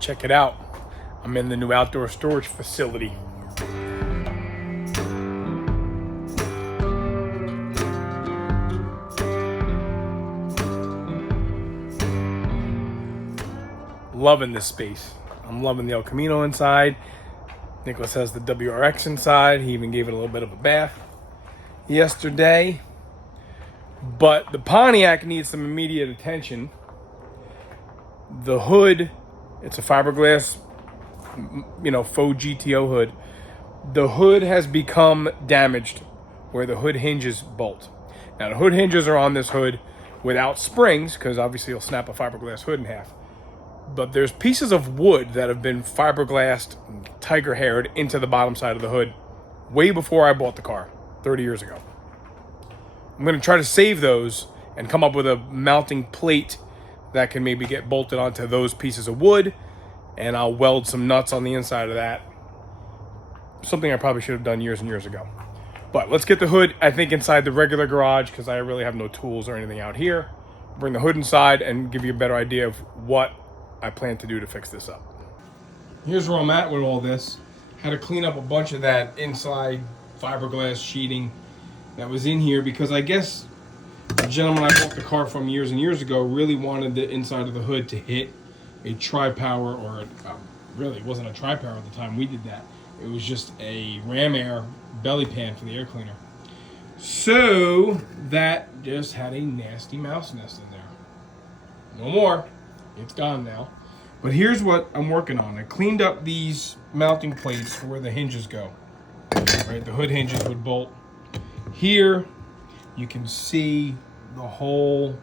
Check it out. I'm in the new outdoor storage facility. Loving this space. I'm loving the El Camino inside. Nicholas has the WRX inside. He even gave it a little bit of a bath yesterday. But the Pontiac needs some immediate attention. The hood, it's a fiberglass, faux GTO hood. The hood has become damaged where the hood hinges bolt. Now the hood hinges are on this hood without springs, because obviously you'll snap a fiberglass hood in half. But there's pieces of wood that have been fiberglassed, tiger haired into the bottom side of the hood way before I bought the car 30 years ago. I'm going to try to save those and come up with a mounting plate that can maybe get bolted onto those pieces of wood, and I'll weld some nuts on the inside of that. Something I probably should have done years and years ago. But let's get the hood, I think, inside the regular garage, because I really have no tools or anything out here. Bring the hood inside and give you a better idea of what I plan to do to fix this up. Here's where I'm at with all this. Had to clean up a bunch of that inside fiberglass sheeting that was in here, because I guess the gentleman I bought the car from years and years ago really wanted the inside of the hood to hit a tri-power, or really it wasn't a tri-power at the time we did that. It was just a ram air belly pan for the air cleaner. So that just had a nasty mouse nest in there. No more. It's gone now. But here's what I'm working on. I cleaned up these mounting plates for where the hinges go. Right, the hood hinges would bolt. Here, you can see the hole.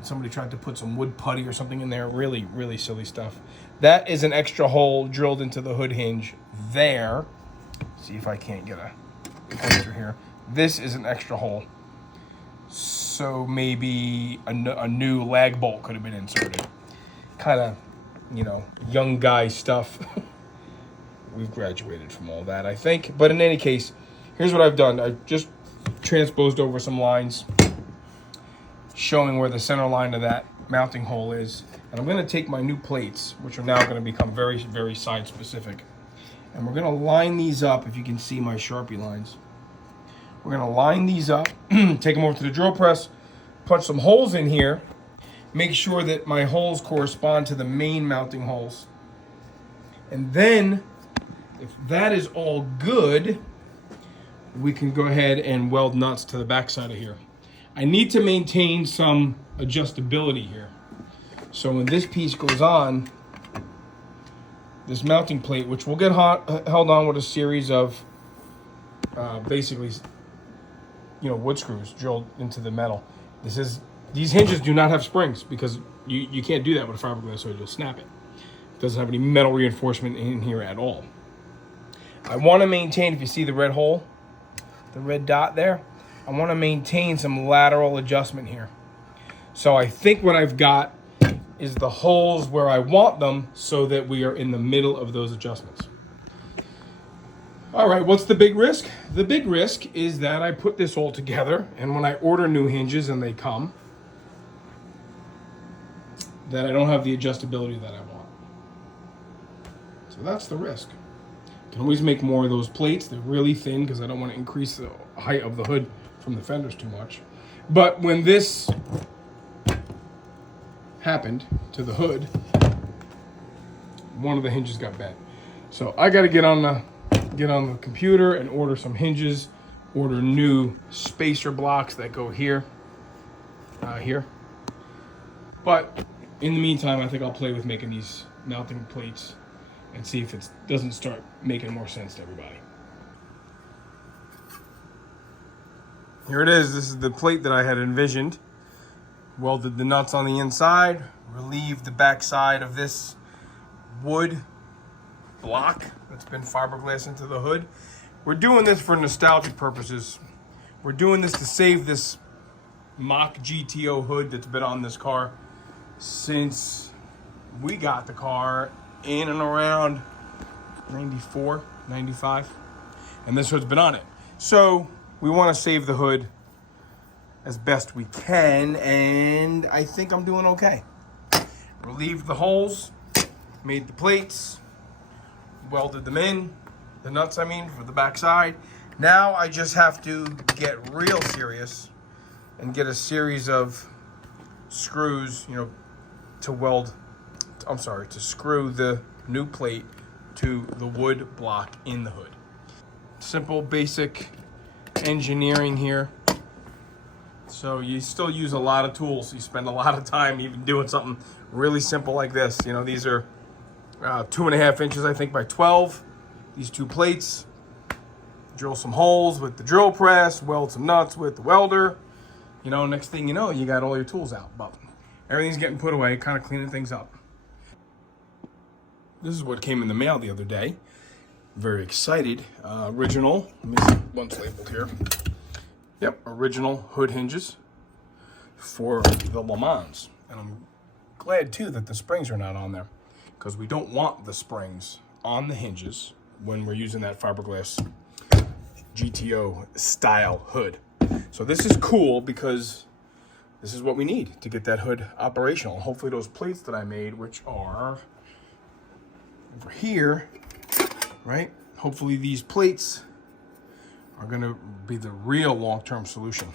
Somebody tried to put some wood putty or something in there. Really, really silly stuff. That is an extra hole drilled into the hood hinge there. See if I can't get a pointer here. This is an extra hole. So maybe a new lag bolt could have been inserted. Kind of, young guy stuff. We've graduated from all that, I think. But in any case, here's what I've done. I've just transposed over some lines showing where the center line of that mounting hole is. And I'm going to take my new plates, which are now going to become very, very side specific. And we're going to line these up, if you can see my Sharpie lines. We're going to line these up, take them over to the drill press, punch some holes in here, make sure that my holes correspond to the main mounting holes. And then, if that is all good, we can go ahead and weld nuts to the back side of here. I need to maintain some adjustability here. So when this piece goes on, this mounting plate, which will get held on with a series of basically, wood screws drilled into the metal. These hinges do not have springs, because you can't do that with a fiberglass hood. You'll snap it. It doesn't have any metal reinforcement in here at all. I want to maintain, if you see the red hole, the red dot there, I want to maintain some lateral adjustment here. So I think what I've got is the holes where I want them, so that we are in the middle of those adjustments. All right, what's the big risk? The big risk is that I put this all together, and when I order new hinges and they come, that I don't have the adjustability that I want. So that's the risk. Can always make more of those plates. They're really thin, because I don't want to increase the height of the hood from the fenders too much. But when this happened to the hood, one of the hinges got bent. So I got to get on the computer and order some hinges, order new spacer blocks that go here, here. But in the meantime, I think I'll play with making these mounting plates and see if it doesn't start making more sense to everybody. Here it is. This is the plate that I had envisioned. Welded the nuts on the inside, relieved the back side of this wood block that's been fiberglass into the hood. We're doing this for nostalgic purposes. We're doing this to save this mock GTO hood that's been on this car since we got the car in and around 94, 95. And this hood's been on it. So we want to save the hood as best we can, and I think I'm doing okay. Relieve the holes Made the plates, welded them in, the nuts I mean, for the back side. Now I just have to get real serious and get a series of screws, to screw the new plate to the wood block in the hood. Simple, basic engineering here. So you still use a lot of tools. You spend a lot of time even doing something really simple like this. These are 2.5 inches, I think, by 12. These two plates. Drill some holes with the drill press, weld some nuts with the welder. Next thing you know, you got all your tools out. But everything's getting put away, kind of cleaning things up. This is what came in the mail the other day. Very excited. Original, let me see, one's labeled here. Yep, original hood hinges for the Lemans. And I'm glad too that the springs are not on there, because we don't want the springs on the hinges when we're using that fiberglass GTO style hood. So this is cool because this is what we need to get that hood operational. Hopefully those plates that I made, which are over here, right? Hopefully these plates are gonna be the real long-term solution.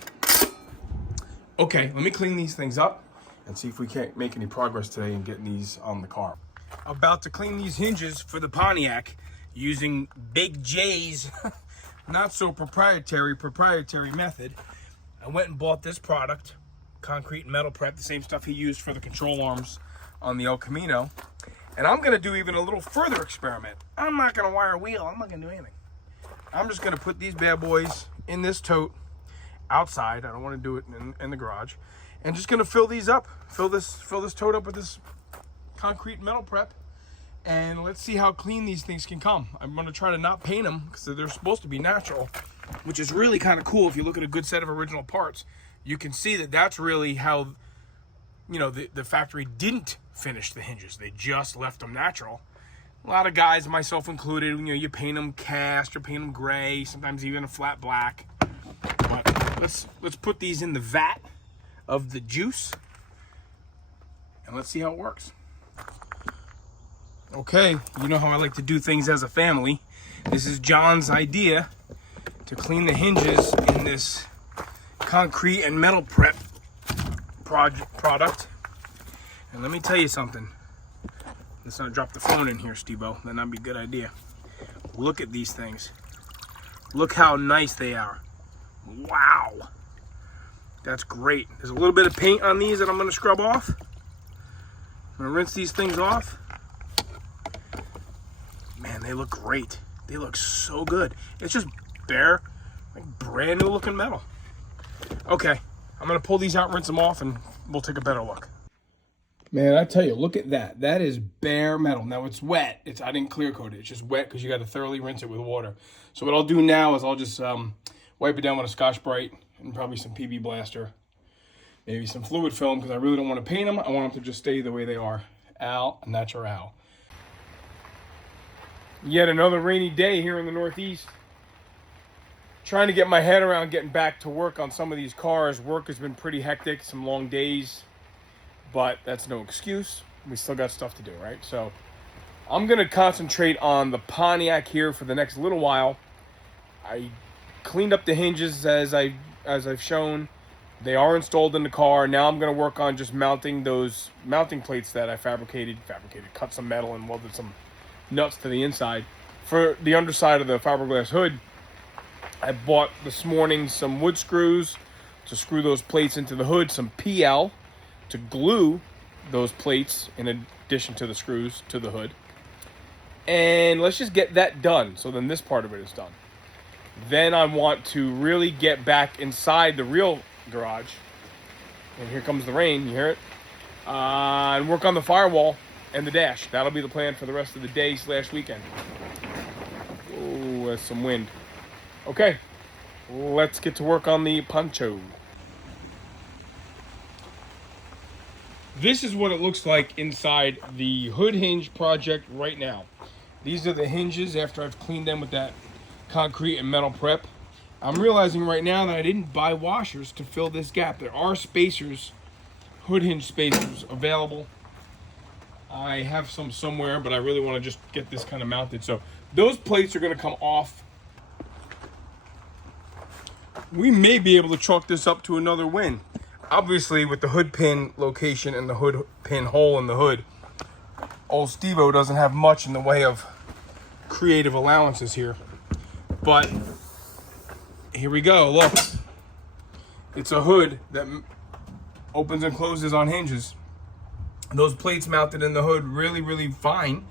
Okay, let me clean these things up and see if we can't make any progress today in getting these on the car. About to clean these hinges for the Pontiac using Big J's not so proprietary method. I went and bought this product, concrete and metal prep, the same stuff he used for the control arms on the El Camino. And I'm gonna do even a little further experiment. I'm not gonna wire a wheel, I'm not gonna do anything. I'm just gonna put these bad boys in this tote outside. I don't wanna do it in the garage. And just gonna fill these up, fill this tote up with this concrete and metal prep. And let's see how clean these things can come. I'm gonna try to not paint them because they're supposed to be natural, which is really kind of cool. If you look at a good set of original parts, you can see that that's really how, the factory didn't finish the hinges. They just left them natural. A lot of guys, myself included, you paint them cast or paint them gray, sometimes even a flat black. But let's put these in the vat of the juice and let's see how it works. Okay, you know how I like to do things as a family. This is John's idea to clean the hinges in this concrete and metal prep product. And let me tell you something. Let's not drop the phone in here, Steve-O. That'd not be a good idea. Look at these things. Look how nice they are. Wow. That's great. There's a little bit of paint on these that I'm gonna scrub off. I'm gonna rinse these things off. Man, they look great. They look so good. It's just bare, like brand new looking metal. Okay, I'm gonna pull these out, rinse them off, and we'll take a better look. Man, I tell you, look at that. That is bare metal. Now it's wet. I didn't clear coat it. It's just wet because you got to thoroughly rinse it with water. So what I'll do now is I'll just wipe it down with a Scotch-Brite and probably some PB Blaster, maybe some fluid film, because I really don't want to paint them. I want them to just stay the way they are. Al natural. Yet another rainy day here in the Northeast. Trying to get my head around getting back to work on some of these cars. Work has been pretty hectic, some long days, but that's no excuse. We still got stuff to do, right? So I'm gonna concentrate on the Pontiac here for the next little while. I cleaned up the hinges as I've shown. They are installed in the car. Now I'm gonna work on just mounting those mounting plates that I fabricated, cut some metal and welded some nuts to the inside. For the underside of the fiberglass hood, I bought this morning some wood screws to screw those plates into the hood, some PL to glue those plates in addition to the screws to the hood. And let's just get that done. So then this part of it is done. Then I want to really get back inside the real garage. And here comes the rain, you hear it? And work on the firewall and the dash. That'll be the plan for the rest of the day / weekend. Oh, that's some wind. Okay, let's get to work on the poncho. This is what it looks like inside the hood hinge project right now. These are the hinges after I've cleaned them with that concrete and metal prep. I'm realizing right now that I didn't buy washers to fill this gap. There are spacers, hood hinge spacers available I have some somewhere, but I really want to just get this kind of mounted. So those plates are going to come off. We may be able to chalk this up to another win. Obviously, with the hood pin location and the hood pin hole in the hood, old Steve-O doesn't have much in the way of creative allowances here. But here we go. Look, it's a hood that opens and closes on hinges. Those plates mounted in the hood really fine.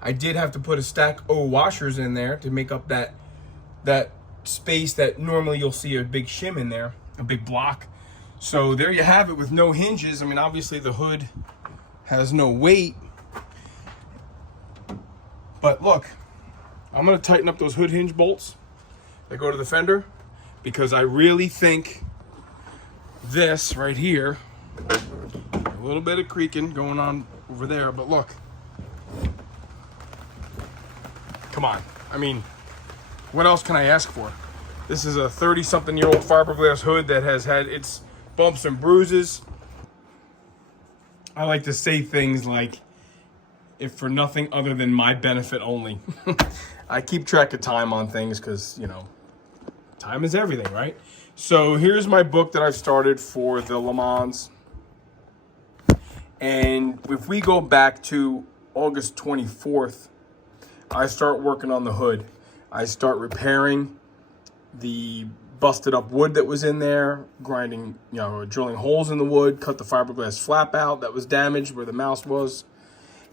I did have to put a stack of washers in there to make up that space that normally you'll see a big shim in there, a big block. So there you have it with no hinges. I mean, obviously the hood has no weight. But look, I'm gonna tighten up those hood hinge bolts that go to the fender, because I really think this right here, a little bit of creaking going on over there, but look, come on. I mean, what else can I ask for? This is a 30-something-year-old fiberglass hood that has had its bumps and bruises. I like to say things like, if for nothing other than my benefit only. I keep track of time on things because, you know, time is everything, right? So here's my book that I've started for the Lemans. And if we go back to August 24th, I start working on the hood. I start repairing the busted up wood that was in there, grinding, you know, drilling holes in the wood, cut the fiberglass flap out that was damaged where the mouse was,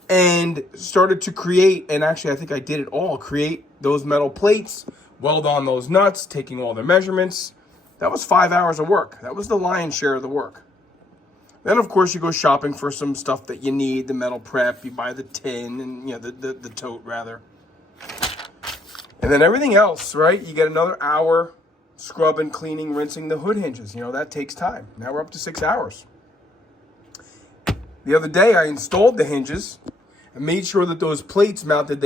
and started to create, and actually I think I did it all, create those metal plates, weld on those nuts, taking all the measurements. That was 5 hours of work. That was the lion's share of the work. Then, of course, you go shopping for some stuff that you need, the metal prep, you buy the tin, and, you know, the tote, rather. And then everything else, right? You get another hour scrubbing, cleaning, rinsing the hood hinges. You know, that takes time. Now we're up to 6 hours. The other day, I installed the hinges and made sure that those plates mounted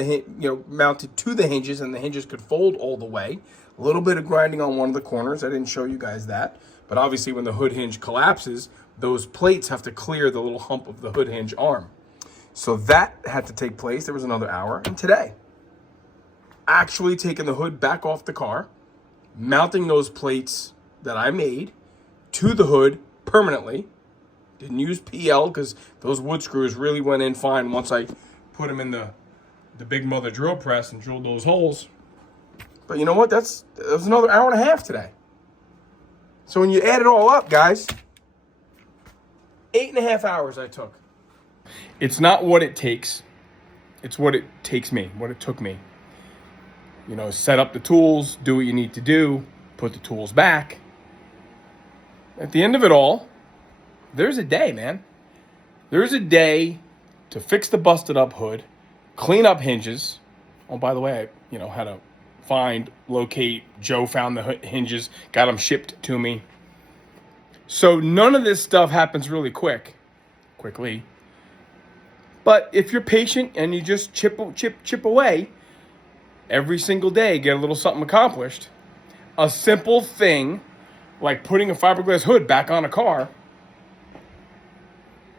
mounted to the hinges, and the hinges could fold all the way. A little bit of grinding on one of the corners. I didn't show you guys that. But obviously, when the hood hinge collapses, those plates have to clear the little hump of the hood hinge arm. So that had to take place. There was another hour. And today, actually taking the hood back off the car, mounting those plates that I made to the hood permanently. Didn't use PL because those wood screws really went in fine once I put them in the big mother drill press and drilled those holes. But you know what? That was another hour and a half today. So when you add it all up, guys, 8.5 hours I took. It's not what it takes. It's what it takes me, what it took me. You know, set up the tools, do what you need to do, put the tools back. At the end of it all, there's a day, man. There's a day to fix the busted up hood, clean up hinges. Oh, by the way, I, had to locate, Joe found the hinges, got them shipped to me. So none of this stuff happens really quickly. But if you're patient and you just chip away, every single day, get a little something accomplished. A simple thing like putting a fiberglass hood back on a car.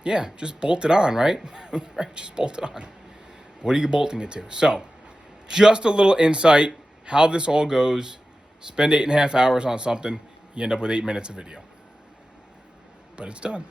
Yeah, just bolt it on, right? Right, just bolt it on. What are you bolting it to? So, just a little insight, how this all goes. Spend 8.5 hours on something, you end up with 8 minutes of video. But it's done.